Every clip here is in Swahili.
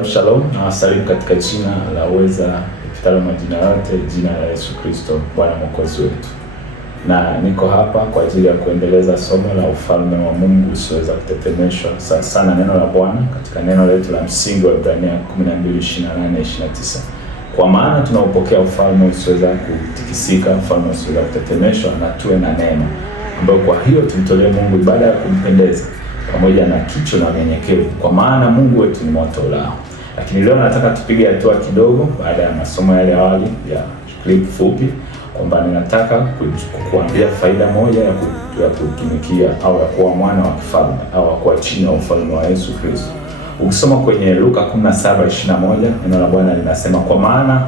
Shalom na wasalimu katika jina la uweza lipitalo majina yote, jina la Yesu Kristo Bwana Mwokozi wetu. Na niko hapa kwa ajili ya kuendeleza somo la ufalme wa Mungu usioweza kutetemeshwa, sana neno la Bwana katika neno letu la msingi wa Ibrania 12:28-29. Kwa maana tunaupokea ufalme usioweza kutikisika, ufalme usioweza kutetemeshwa, na tuwe na neema ambayo kwa hiyo tumtolee Mungu ibada ya kumpendeza pamoja na kicho na unyenyekevu, kwa maana Mungu wetu ni moto ulao. Lakini leo nataka tupige hatua kidogo baada ya masomo yale awali ya clip fupi, kwamba ninataka kukuambia faida moja ya kutumikia au ya kuwa mwana wa kifalme au kuwa chini ya ufalme wa Yesu Kristo. Ukisoma kwenye Luka 17:21 neno la Bwana linasema, kwa maana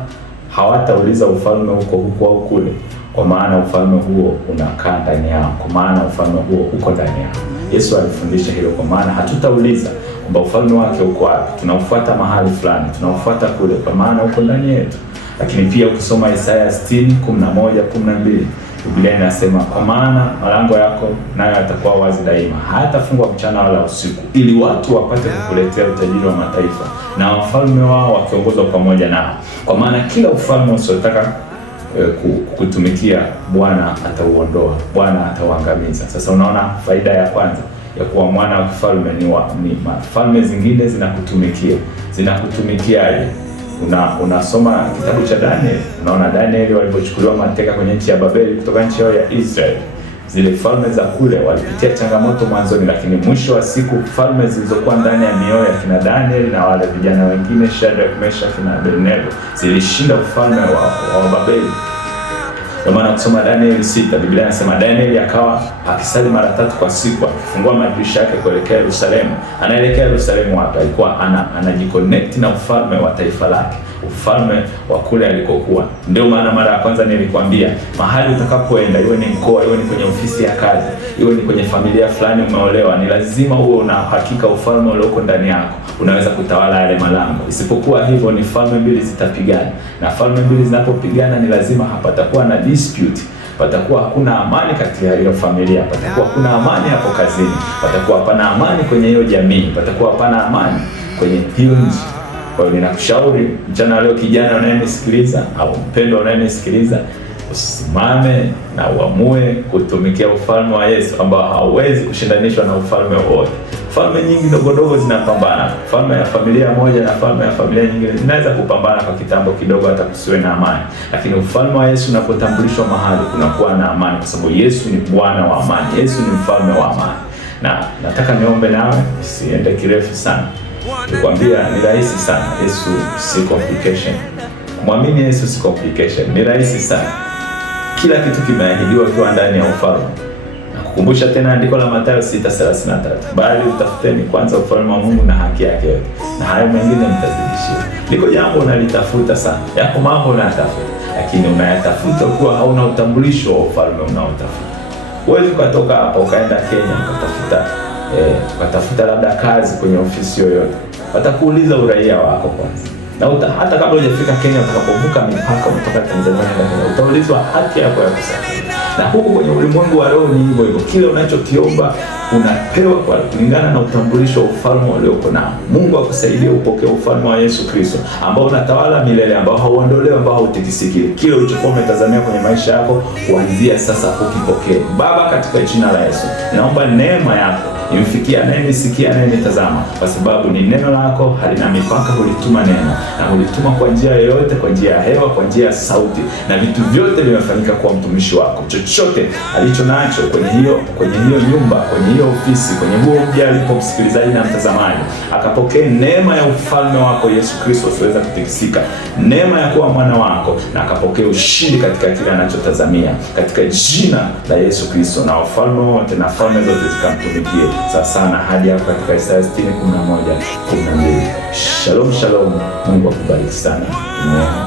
hawatauliza ufalme uko huko au kule, kwa maana ufalme huo unakaa ndani yao, kwa maana ufalme huo uko ndani yao. Yesu alifundisha hilo, kwa maana hatutauliza kwamba ufalme wake uko wapi, tunaufuata mahali fulani, tunaufuata kule, kwa maana uko ndani yetu. Lakini pia ukisoma Isaya 60:11-12 Biblia inasema, kwa maana malango yako nayo yatakuwa wazi daima, hayatafungwa mchana wala usiku, ili watu wapate kukuletea utajiri wa mataifa, na wafalme wao wakiongozwa pamoja nao. Kwa maana kila ufalme usiotaka kutumikia Bwana atauondoa, Bwana atauangamiza. Sasa unaona faida ya kwanza ya kuwa mwana wa kifalme ni falme zingine zinakutumikiaje? Unasoma kitabu cha Daniel, unaona Daniel walipochukuliwa mateka kwenye nchi ya Babeli kutoka nchi yao ya Israeli. Zile falme za kule walipitia changamoto mwanzoni, lakini mwisho wa siku falme zilizokuwa ndani ya mioyo ya kina Daniel na wale vijana wengine Shadrach, Meshach na Abednego zilishinda ufalme wa Babeli. Kwa maana kusoma Daniel 6, Biblia inasema Daniel akawa akisali mara 3 kwa siku, akifungua madirisha yake kuelekea Yerusalemu. Anaelekea Yerusalemu hapa, alikuwa anajiconnect na ufalme wa taifa lake, ufalme wa kule alikokuwa. Ndio maana mara ya kwanza nilikwambia, mahali utakapoenda, iwe ni mkoa, iwe ni kwenye ofisi ya kazi, iwe ni kwenye familia fulani umeolewa, ni lazima uwe una hakika ufalme ulioko ndani yako unaweza kutawala yale malango. Isipokuwa hivyo ni falme mbili zitapigana, na falme mbili zinapopigana ni lazima hapatakuwa na dispute, patakuwa hakuna amani katika hiyo familia, patakuwa hakuna amani hapo kazini, patakuwa hapana amani kwenye hiyo jamii, patakuwa hapana amani kwenye hiyo nchi. Kwa hiyo ninakushauri mchana leo, kijana unayenisikiliza au mpendwa unayenisikiliza, usimame na uamue kutumikia ufalme wa Yesu ambao hauwezi kushindanishwa na ufalme wote. Falme nyingi ndogo ndogo zinapambana. Falme ya familia moja na falme ya familia nyingine zinaweza kupambana kwa kitambo kidogo, hata kusiwe na amani. Lakini ufalme wa Yesu unapotambulishwa mahali, kunakuwa na amani, kwa sababu Yesu ni Bwana wa amani. Yesu ni mfalme wa amani. Na nataka niombe nawe, siende kirefu sana. Nikwambia ni rahisi sana. Yesu si complication. Kumwamini Yesu si complication. Ni rahisi sana. Kila kitu kimeahidiwa kwa ndani ya ufalme. Kukumbusha tena andiko la Mathayo 6:33, bali utafuteni kwanza ufalme wa Mungu na haki yake yote, na hayo mengine mtazidishiwa. Liko jambo unalitafuta sana, yako mambo unayatafuta, lakini unayatafuta kuwa hauna utambulisho wa ufalme unaotafuta. Huwezi ukatoka hapa ukaenda Kenya ukatafuta labda kazi kwenye ofisi yoyote, watakuuliza uraia wako kwanza. Na hata kabla hujafika Kenya, utakapovuka mipaka kutoka Tanzania na Kenya, utaulizwa haki yako ya kusafiri. Na huko kwenye ulimwengu wa roho ni hivyo hivyo, kile unachokiomba unapewa kwa kulingana na utambulisho wa ufalme ulioko nao. Mungu akusaidie upokee ufalme wa Yesu Kristo ambao unatawala milele, ambao hauondolewi, ambao hautikisiki. Kile ulichokuwa umetazamia kwenye maisha yako kuanzia sasa ukipokee. Baba, katika jina la Yesu, naomba neema yako imfikia anayenisikia, anayenitazama, kwa sababu ni neno lako halina mipaka. Hulituma neno na hulituma kwa njia yoyote, kwa njia ya hewa, kwa njia ya sauti, na vitu vyote vimefanyika kwa mtumishi wako. Chochote alicho nacho kwenye hiyo nyumba, kwenye hiyo ofisi, kwenye huo mji alipo msikilizaji na mtazamaji, akapokee neema ya ufalme wako Yesu Kristo usiweza kutikisika, neema ya kuwa mwana wako, na akapokee ushindi katika kile anachotazamia, katika jina la Yesu Kristo, na ufalme wote na falme zote zikamtumikie sana hadi hapo katika Isaya 60:11-12. Shalom shalom, Mungu akubariki sana. Amen.